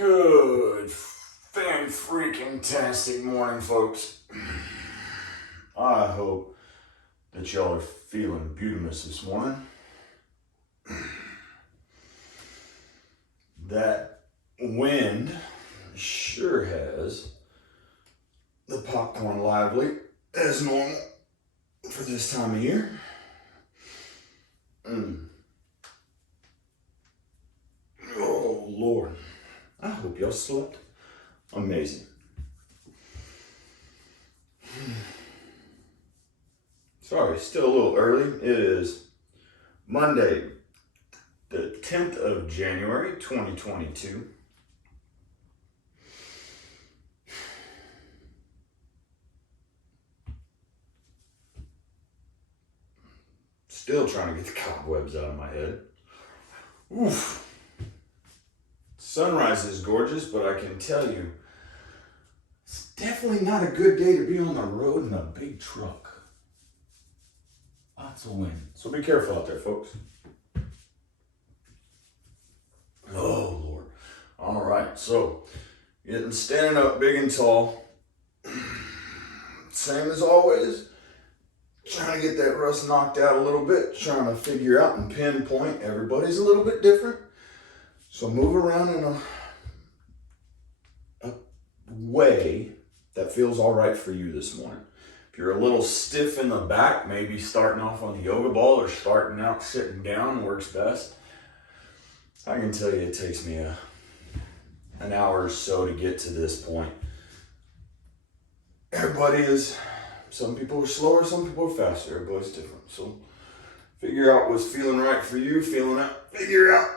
Good fan-freaking-tastic morning, folks. I hope that y'all are feeling beautimous this morning. That wind sure has the popcorn lively as normal for this time of year. Oh, Lord. I hope y'all slept amazing. Sorry, still a little early. It is Monday, the 10th of January, 2022. Still trying to get the cobwebs out of my head. Oof. Sunrise is gorgeous, but I can tell you, it's definitely not a good day to be on the road in a big truck. Lots of wind. So be careful out there, folks. Oh, Lord. All right, so standing up big and tall. Same as always. Trying to get that rust knocked out a little bit. Trying to figure out and pinpoint. Everybody's a little bit different. So move around in a way that feels all right for you this morning. If you're a little stiff in the back, maybe starting off on the yoga ball or starting out sitting down works best. I can tell you it takes me an hour or so to get to this point. Some people are slower, some people are faster. Everybody's different. So figure out what's feeling right for you, figure out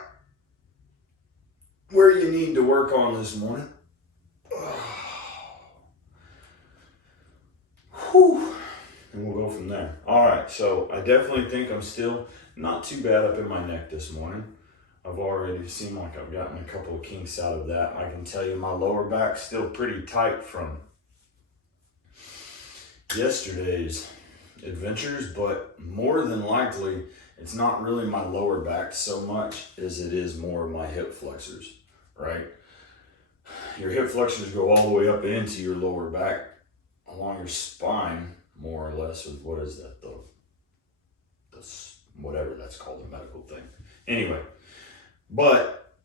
where you need to work on this morning. Whew. And we'll go from there. All right, so I definitely think I'm still not too bad up in my neck this morning. I've already seemed like I've gotten a couple of kinks out of that. I can tell you my lower back's still pretty tight from yesterday's adventures, but more than likely, it's not really my lower back so much as it is more my hip flexors, right? Your hip flexors go all the way up into your lower back, along your spine, more or less. What is that, though? Whatever that's called, a medical thing. Anyway, but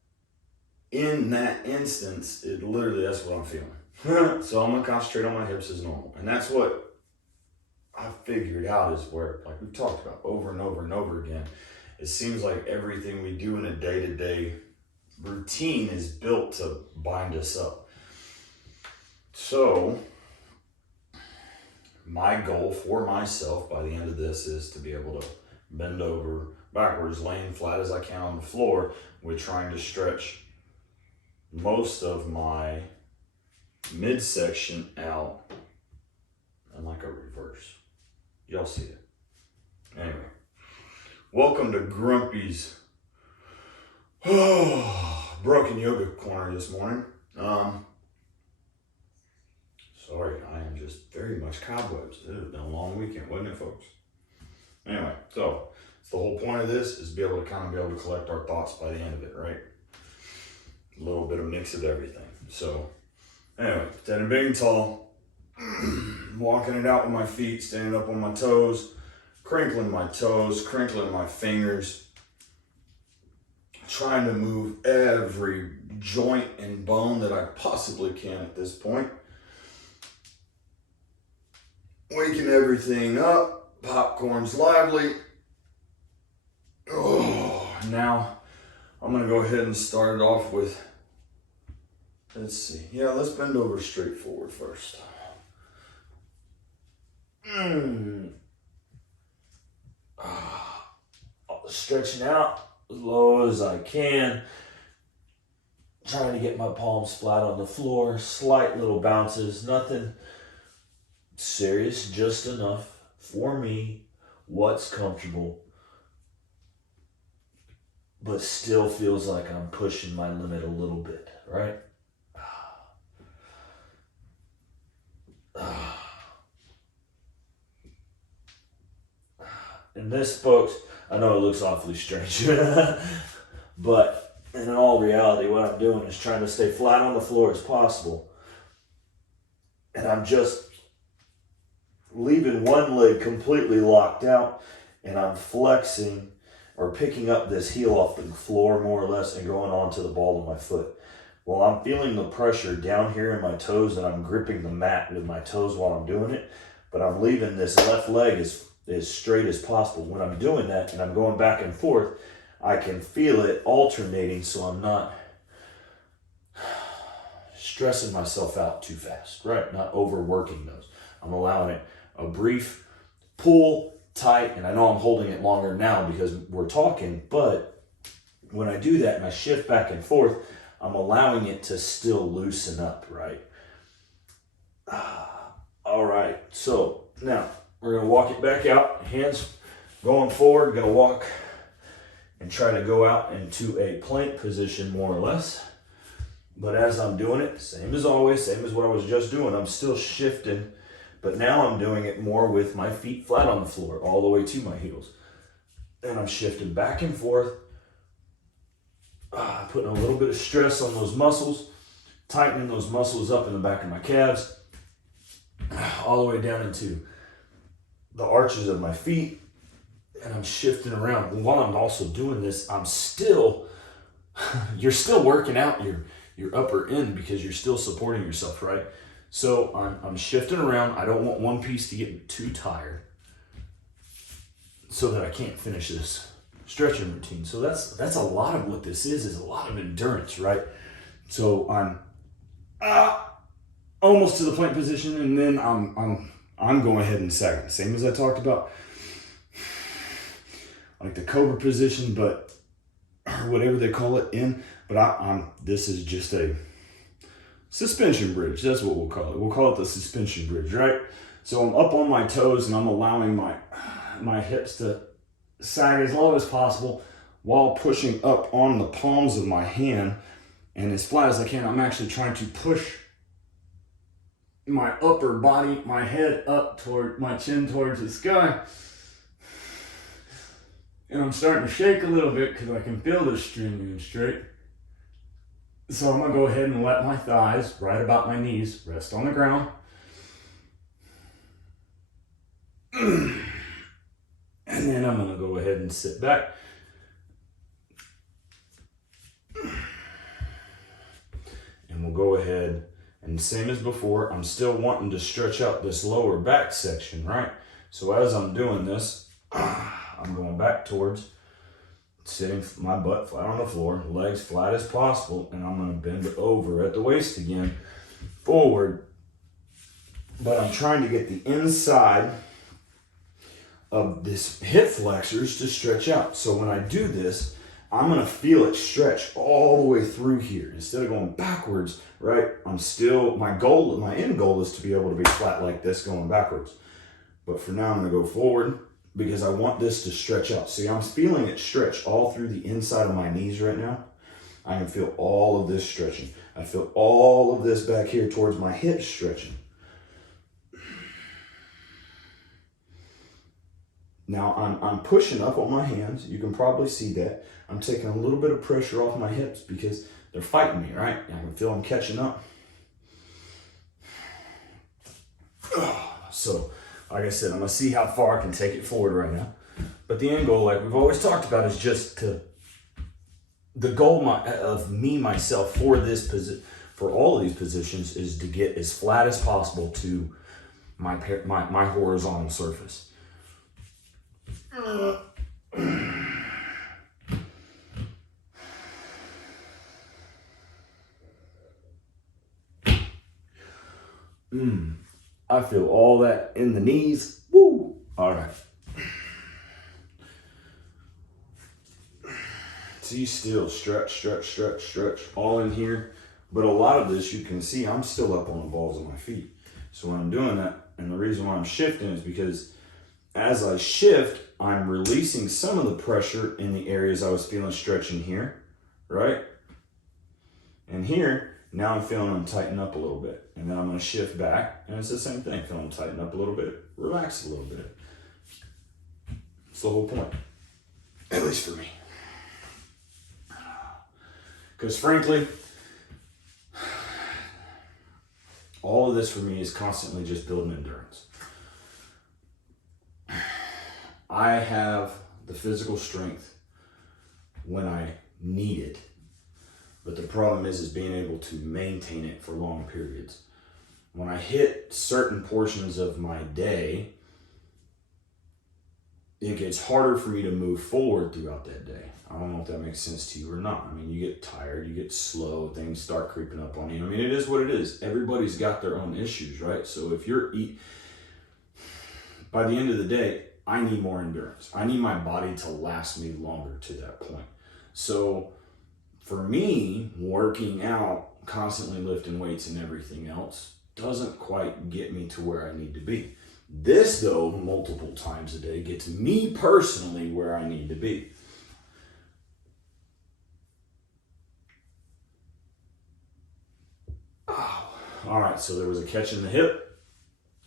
in that instance, that's what I'm feeling. So I'm gonna concentrate on my hips as normal. And that's what I figured out is where, like we've talked about over and over and over again, it seems like everything we do in a day-to-day routine is built to bind us up. So my goal for myself by the end of this is to be able to bend over backwards, laying flat as I can on the floor, with trying to stretch most of my midsection out and like a reverse. Y'all see it. Anyway, welcome to Grumpy's broken yoga corner this morning. Sorry, I am just very much cobwebs. It has been a long weekend, wasn't it, folks? Anyway, so the whole point of this is be able to collect our thoughts by the end of it, right? A little bit of mix of everything. So anyway, standing big and tall, walking it out with my feet, standing up on my toes, crinkling my fingers, trying to move every joint and bone that I possibly can at this point. Waking everything up, popcorn's lively. Oh, now I'm gonna go ahead and start it off with, let's see. Yeah, let's bend over straight forward first. Stretching out as low as I can. Trying to get my palms flat on the floor. Slight little bounces. Nothing serious. Just enough for me. What's comfortable. But still feels like I'm pushing my limit a little bit. Right? And this, folks, I know it looks awfully strange, but And in all reality, what I'm doing is trying to stay flat on the floor as possible. And I'm just leaving one leg completely locked out, and I'm flexing or picking up this heel off the floor more or less and going onto the ball of my foot. Well, I'm feeling the pressure down here in my toes, and I'm gripping the mat with my toes while I'm doing it, but I'm leaving this left leg as straight as possible. When I'm doing that and I'm going back and forth, I can feel it alternating, so I'm not stressing myself out too fast, right? Not overworking those. I'm allowing it a brief pull, tight, and I know I'm holding it longer now because we're talking, but when I do that and I shift back and forth, I'm allowing it to still loosen up, right? All right, so now we're gonna walk it back out, hands going forward, gonna walk and try to go out into a plank position more or less. But as I'm doing it, same as always, same as what I was just doing, I'm still shifting, but now I'm doing it more with my feet flat on the floor, all the way to my heels. And I'm shifting back and forth, putting a little bit of stress on those muscles, tightening those muscles up in the back of my calves, all the way down into the arches of my feet. And I'm shifting around. While I'm also doing this, you're still working out your upper end because you're still supporting yourself, right? So I'm shifting around. I don't want one piece to get too tired so that I can't finish this stretching routine. So that's a lot of what this is a lot of endurance, right? So I'm almost to the plank position, and then I'm going ahead and sagging. Same as I talked about, like the cobra position, but or whatever they call it but this is just a suspension bridge. That's what we'll call it. We'll call it the suspension bridge, right? So I'm up on my toes and I'm allowing my hips to sag as low as possible while pushing up on the palms of my hand, and as flat as I can. I'm actually trying to push my upper body, my head up toward my chin towards the sky. And I'm starting to shake a little bit because I can feel this stringing straight. So I'm gonna go ahead and let my thighs, right about my knees, rest on the ground. And then I'm gonna go ahead and sit back. And we'll go ahead, and same as before, I'm still wanting to stretch out this lower back section, right? So as I'm doing this, I'm going back towards sitting my butt flat on the floor, legs flat as possible, and I'm going to bend over at the waist again, forward. But I'm trying to get the inside of this hip flexors to stretch out. So when I do this, I'm going to feel it stretch all the way through here. Instead of going backwards, right? My end goal is to be able to be flat like this going backwards. But for now, I'm going to go forward, because I want this to stretch out. See, I'm feeling it stretch all through the inside of my knees right now. I can feel all of this stretching. I feel all of this back here towards my hips stretching. Now I'm pushing up on my hands. You can probably see that. I'm taking a little bit of pressure off my hips because they're fighting me, right? I can feel them catching up. So, like I said, I'm gonna see how far I can take it forward right now. But the end goal, like we've always talked about, is just the goal of myself for this for all of these positions is to get as flat as possible to my horizontal surface. I feel all that in the knees. Woo! All right. So you still stretch, all in here. But a lot of this, you can see I'm still up on the balls of my feet. So when I'm doing that, and the reason why I'm shifting is because as I shift, I'm releasing some of the pressure in the areas I was feeling stretching here, right? And here, now I'm feeling them tighten up a little bit. And then I'm going to shift back, and it's the same thing. Feel them tighten up a little bit, relax a little bit. It's the whole point, at least for me. Because frankly, all of this for me is constantly just building endurance. I have the physical strength when I need it, but the problem is being able to maintain it for long periods. When I hit certain portions of my day, it gets harder for me to move forward throughout that day. I don't know if that makes sense to you or not. I mean, you get tired, you get slow, things start creeping up on you. I mean, it is what it is. Everybody's got their own issues, right? So if you're by the end of the day, I need more endurance. I need my body to last me longer to that point. So for me, working out, constantly lifting weights and everything else doesn't quite get me to where I need to be. This, though, multiple times a day gets me personally where I need to be. Oh, all right, so there was a catch in the hip,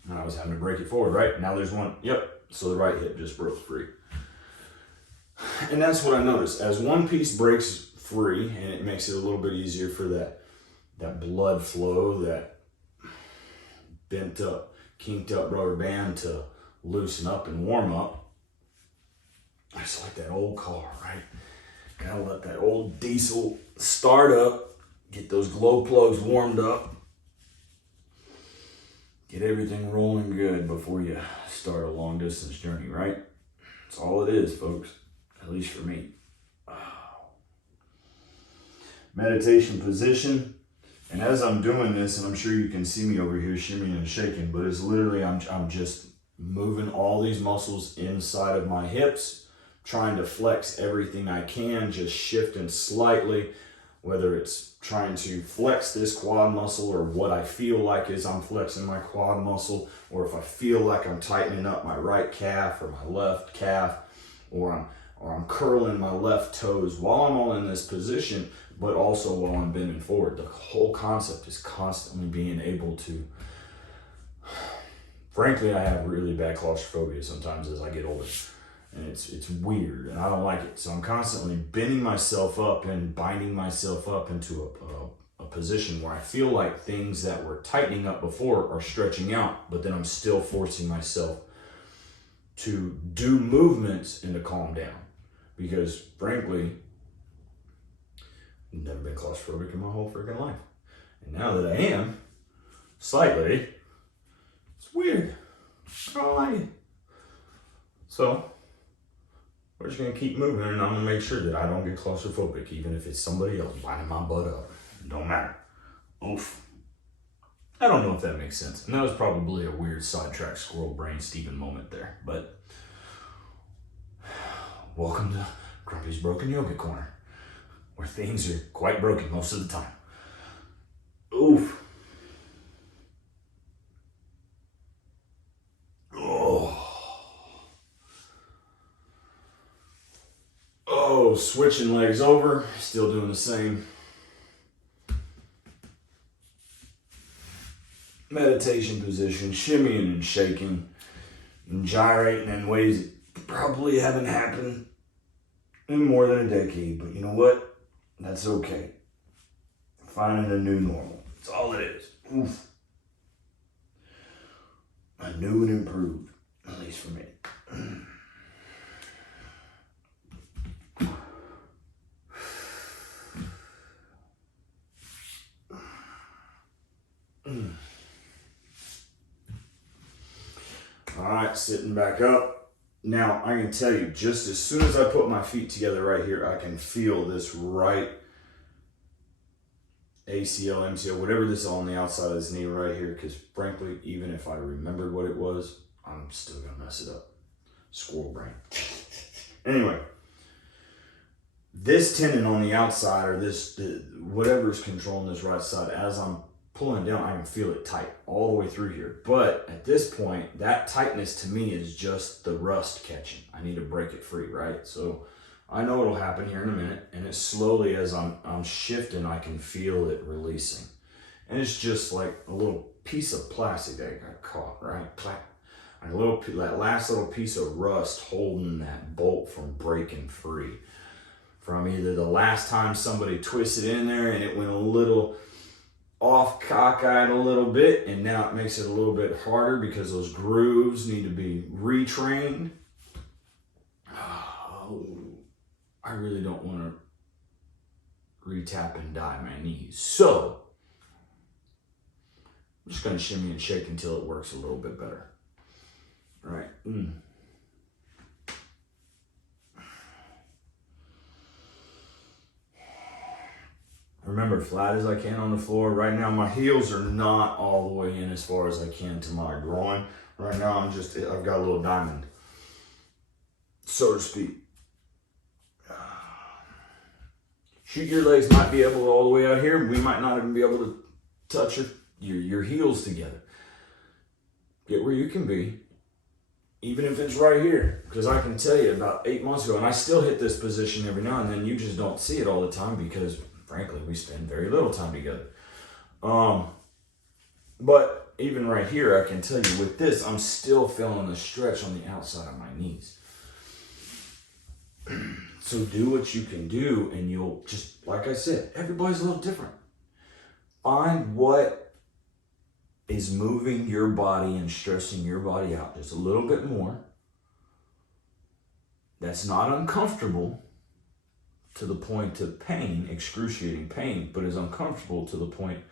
and I was having to break it forward, right? Now there's one, yep, so the right hip just broke free. And that's what I noticed. As one piece breaks free, and it makes it a little bit easier for that blood flow, that bent up, kinked up rubber band to loosen up and warm up. It's like that old car, right? Gotta let that old diesel start up, get those glow plugs warmed up, get everything rolling good before you start a long distance journey, right? That's all it is, folks, at least for me. Meditation position. And as I'm doing this, and I'm sure you can see me over here shimmying and shaking, but it's literally, I'm just moving all these muscles inside of my hips, trying to flex everything I can, just shifting slightly, whether it's trying to flex this quad muscle or what I feel like is I'm flexing my quad muscle, or if I feel like I'm tightening up my right calf or my left calf, or I'm curling my left toes while I'm all in this position, but also while I'm bending forward. The whole concept is constantly being able to, frankly, I have really bad claustrophobia sometimes as I get older. And it's weird, and I don't like it. So I'm constantly bending myself up and binding myself up into a position where I feel like things that were tightening up before are stretching out, but then I'm still forcing myself to do movements and to calm down. Because frankly, I've never been claustrophobic in my whole freaking life. And now that I am, slightly, it's weird. I don't like it. So, we're just gonna keep moving, and I'm gonna make sure that I don't get claustrophobic, even if it's somebody else binding my butt up. It don't matter. Oof. I don't know if that makes sense. And that was probably a weird sidetrack squirrel brain Steven moment there, but welcome to Grumpy's Broken Yoga Corner, where things are quite broken most of the time. Oof. Oh, switching legs over, still doing the same. Meditation position, shimmying and shaking and gyrating in ways that probably haven't happened in more than a decade, but you know what? That's okay. Finding a new normal. That's all it is. Oof. A new and improved, at least for me. All right, sitting back up. Now, I can tell you, just as soon as I put my feet together right here, I can feel this right ACL, MCL, whatever this is on the outside of this knee right here, because frankly, even if I remembered what it was, I'm still going to mess it up. Squirrel brain. Anyway, this tendon on the outside, or whatever's controlling this right side, as I'm pulling down, I can feel it tight all the way through here. But at this point, that tightness to me is just the rust catching. I need to break it free, right? So I know it'll happen here in a minute, and it's slowly as I'm shifting, I can feel it releasing. And it's just like a little piece of plastic that got caught, right? That last little piece of rust holding that bolt from breaking free. from either the last time somebody twisted in there and it went a little off, cockeyed a little bit, and now it makes it a little bit harder because those grooves need to be retrained. Oh, I really don't want to re-tap and dye my knees. So I'm just going to shimmy and shake until it works a little bit better. All right. Remember, flat as I can on the floor. Right now, my heels are not all the way in as far as I can to my groin. Right now, I've got a little diamond, so to speak. Shoot, your legs might be able to all the way out here. We might not even be able to touch your heels together. Get where you can be, even if it's right here. Because I can tell you about 8 months ago, and I still hit this position every now and then. You just don't see it all the time because, frankly, we spend very little time together. But even right here, I can tell you with this, I'm still feeling the stretch on the outside of my knees. So do what you can do, and you'll just, like I said, everybody's a little different. Find what is moving your body and stressing your body out just a little bit more. That's not uncomfortable to the point of pain, excruciating pain, but is uncomfortable to the point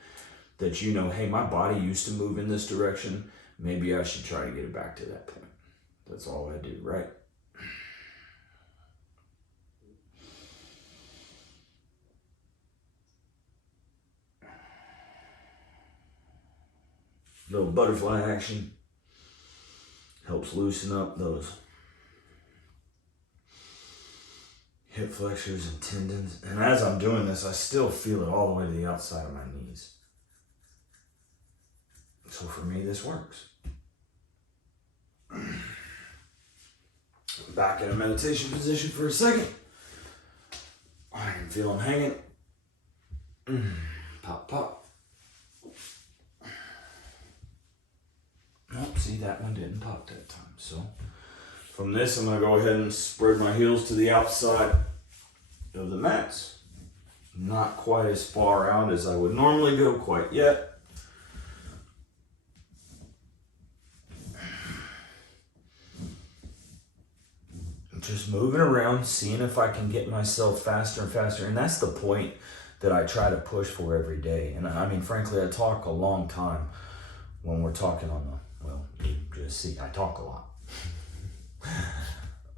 that you know, hey, my body used to move in this direction. Maybe I should try to get it back to that point. That's all I do, right? Little butterfly action helps loosen up those hip flexors and tendons. And as I'm doing this, I still feel it all the way to the outside of my knees. So for me, this works. Back in a meditation position for a second. I can feel them hanging. Pop, pop. Nope, see, that one didn't pop that time. So from this, I'm going to go ahead and spread my heels to the outside of the mats. Not quite as far out as I would normally go quite yet. Just moving around, seeing if I can get myself faster and faster. And that's the point that I try to push for every day. And I mean, frankly, I talk a long time when we're talking on the, well, you just see, I talk a lot.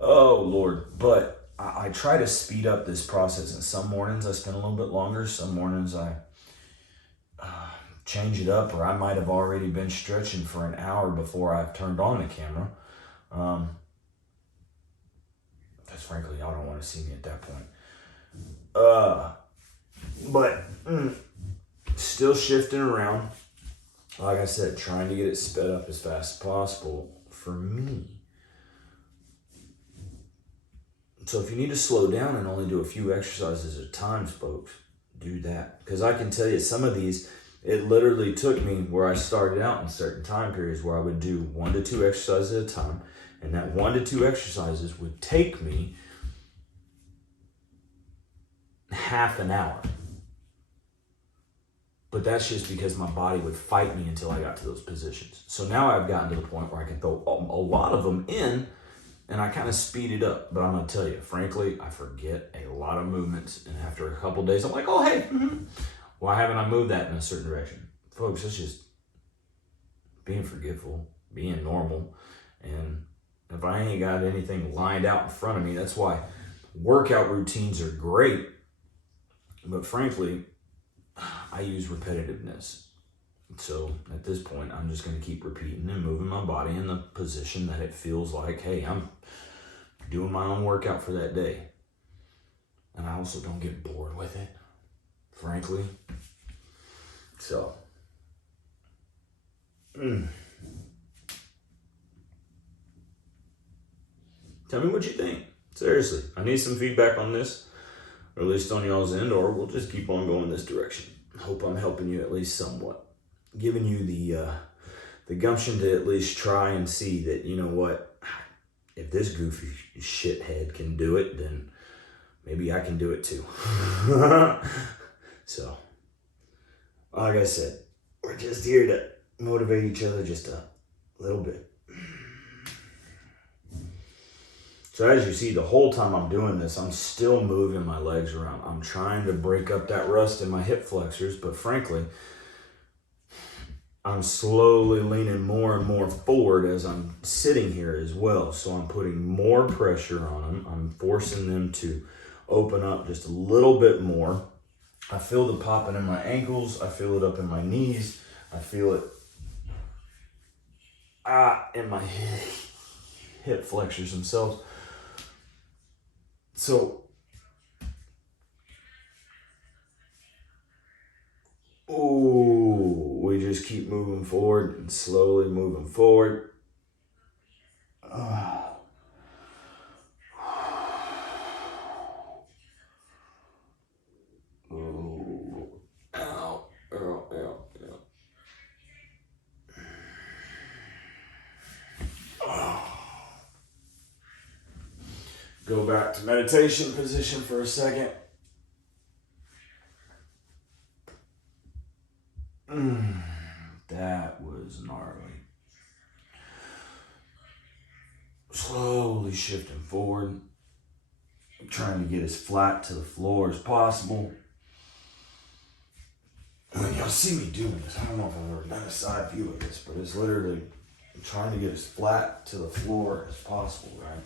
Oh, Lord. But I try to speed up this process. And some mornings I spend a little bit longer. Some mornings I change it up, or I might have already been stretching for an hour before I've turned on the camera. Because frankly, y'all don't want to see me at that point. But still shifting around. Like I said, trying to get it sped up as fast as possible for me. So if you need to slow down and only do a few exercises at a time, folks, do that. Because I can tell you some of these, it literally took me where I started out in certain time periods where I would do 1 to 2 exercises at a time. And that 1 to 2 exercises would take me half an hour. But that's just because my body would fight me until I got to those positions. So now I've gotten to the point where I can throw a lot of them in and I kind of speed it up. But I'm going to tell you, frankly, I forget a lot of movements. And after a couple days, I'm like, oh, hey, why haven't I moved that in a certain direction? Folks, it's just being forgetful, being normal. And if I ain't got anything lined out in front of me, that's why workout routines are great. But frankly, I use repetitiveness. So at this point, I'm just going to keep repeating and moving my body in the position that it feels like, hey, I'm doing my own workout for that day. And I also don't get bored with it, frankly. So, tell me what you think. Seriously, I need some feedback on this, or at least on y'all's end, or we'll just keep on going this direction. Hope I'm helping you at least somewhat. Giving you the gumption to at least try and see that, you know what, if this goofy shithead can do it, then maybe I can do it too. So, like I said, we're just here to motivate each other just a little bit. So as you see, the whole time I'm doing this, I'm still moving my legs around. I'm trying to break up that rust in my hip flexors, but frankly, I'm slowly leaning more and more forward as I'm sitting here as well. So I'm putting more pressure on them. I'm forcing them to open up just a little bit more. I feel the popping in my ankles. I feel it up in my knees. I feel it in my hip flexors themselves. So, we just keep moving forward and slowly moving forward. Go back to meditation position for a second. That was gnarly. Slowly shifting forward. I'm trying to get as flat to the floor as possible. And y'all see me doing this. I don't know if I've ever done a side view of this, but it's literally I'm trying to get as flat to the floor as possible, right?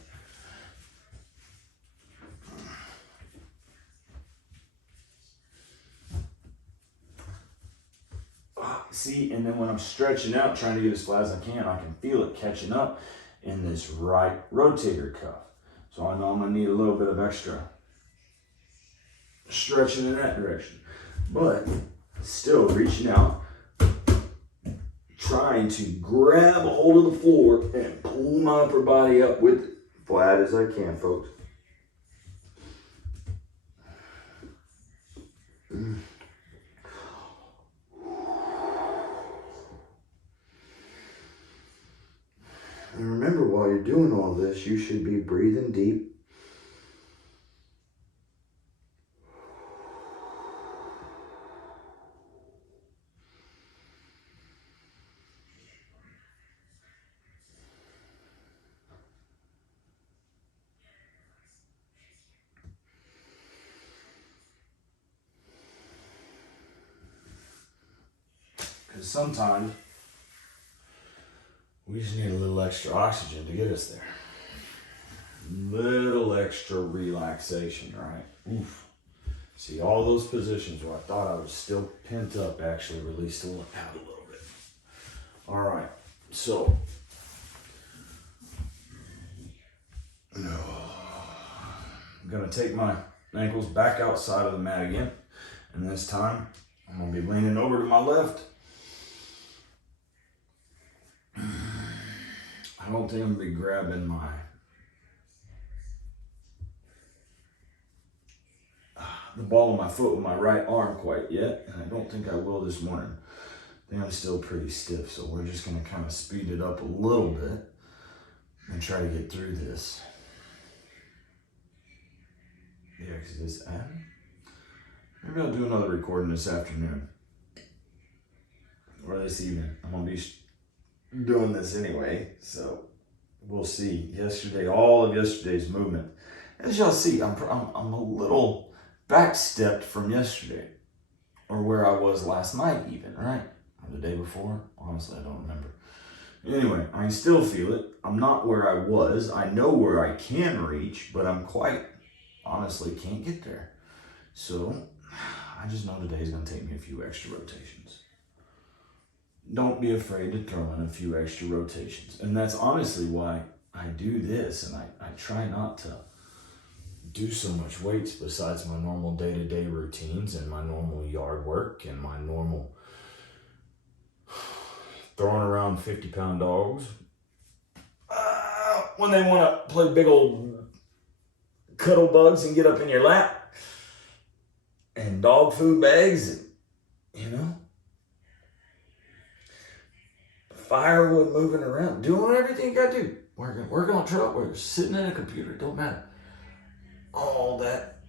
See, and then when I'm stretching out, trying to get as flat as I can feel it catching up in this right rotator cuff. So I know I'm gonna need a little bit of extra stretching in that direction. But still reaching out, trying to grab a hold of the floor and pull my upper body up with it, flat as I can, folks. And remember, while you're doing all this, you should be breathing deep. Because sometimes we just need a little extra oxygen to get us there. Little extra relaxation, right? Oof. See, all those positions where I thought I was still pent up actually released out a little bit. All right, so I'm gonna take my ankles back outside of the mat again, and this time I'm gonna be leaning over to my left. I don't think I'm gonna be grabbing the ball of my foot with my right arm quite yet, and I don't think I will this morning. I think I'm still pretty stiff, so we're just gonna kind of speed it up a little bit and try to get through this. Yeah, because this, maybe I'll do another recording this afternoon or this evening. I'm gonna be doing this anyway, so we'll see. All of yesterday's movement, as y'all see, I'm a little backstepped from yesterday, or where I was last night even, right? Or the day before. Honestly, I don't remember. Anyway, I still feel it. I'm not where I was. I know where I can reach, but I'm quite honestly can't get there. So I just know today's gonna take me a few extra rotations. Don't be afraid to throw in a few extra rotations. And that's honestly why I do this, and I try not to do so much weights besides my normal day-to-day routines and my normal yard work and my normal throwing around 50-pound dogs when they want to play big old cuddle bugs and get up in your lap, and dog food bags, and, you know, firewood moving around, doing everything you got to do. Working on truck, working, sitting in a computer, don't matter. All that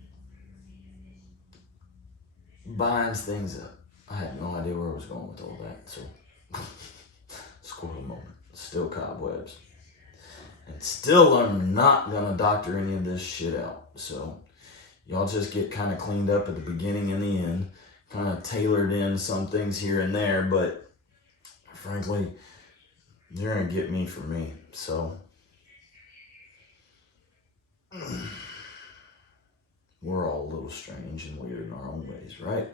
binds things up. I had no idea where I was going with all that, so squirrel moment. Still cobwebs. And still I'm not gonna doctor any of this shit out. So y'all just get kind of cleaned up at the beginning and the end, kind of tailored in some things here and there, but frankly, you're gonna get me for me. So we're all a little strange and weird in our own ways, right?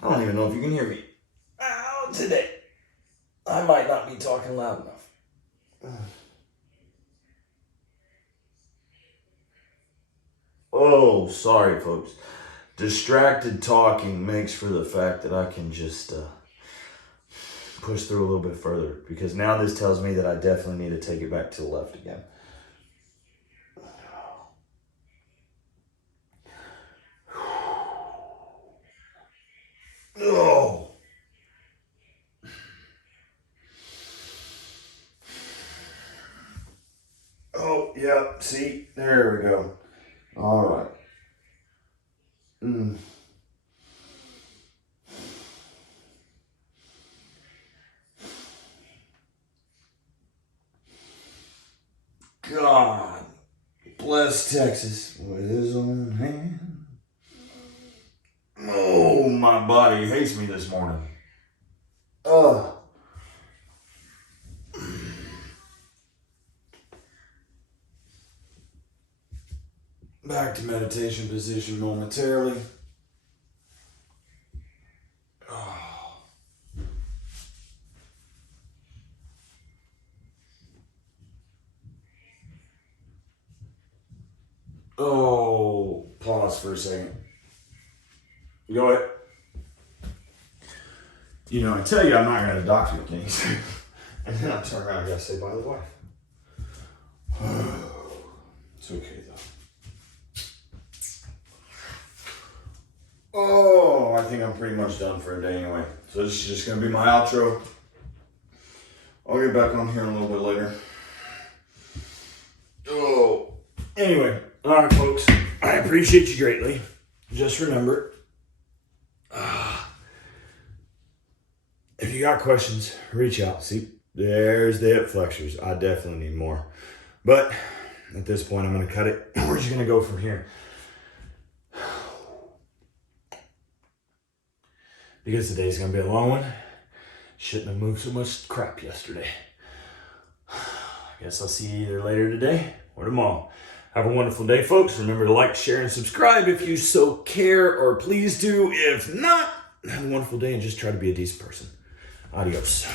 I don't even know if you can hear me. Ow, today. I might not be talking loud enough. Oh, sorry, folks. Distracted talking makes for the fact that I can just push through a little bit further, because now this tells me that I definitely need to take it back to the left again. Oh. Oh, yeah, see, there we go. All right. God bless Texas with his own hand. Oh, my body hates me this morning. Back to meditation position momentarily. Oh, pause for a second. Go ahead. You know, I tell you I'm not going to doctor things. And then I turn around and I got to say bye to the wife. It's okay, though. Oh, I think I'm pretty much done for a day anyway. So this is just going to be my outro. I'll get back on here a little bit later. Oh, anyway. All right, folks. I appreciate you greatly. Just remember, if you got questions, reach out. See, there's the hip flexors. I definitely need more. But at this point, I'm going to cut it. And we're just going to go from here. Because today's going to be a long one. Shouldn't have moved so much crap yesterday. I guess I'll see you either later today or tomorrow. Have a wonderful day, folks. Remember to like, share, and subscribe if you so care, or please do. If not, have a wonderful day and just try to be a decent person. Adios.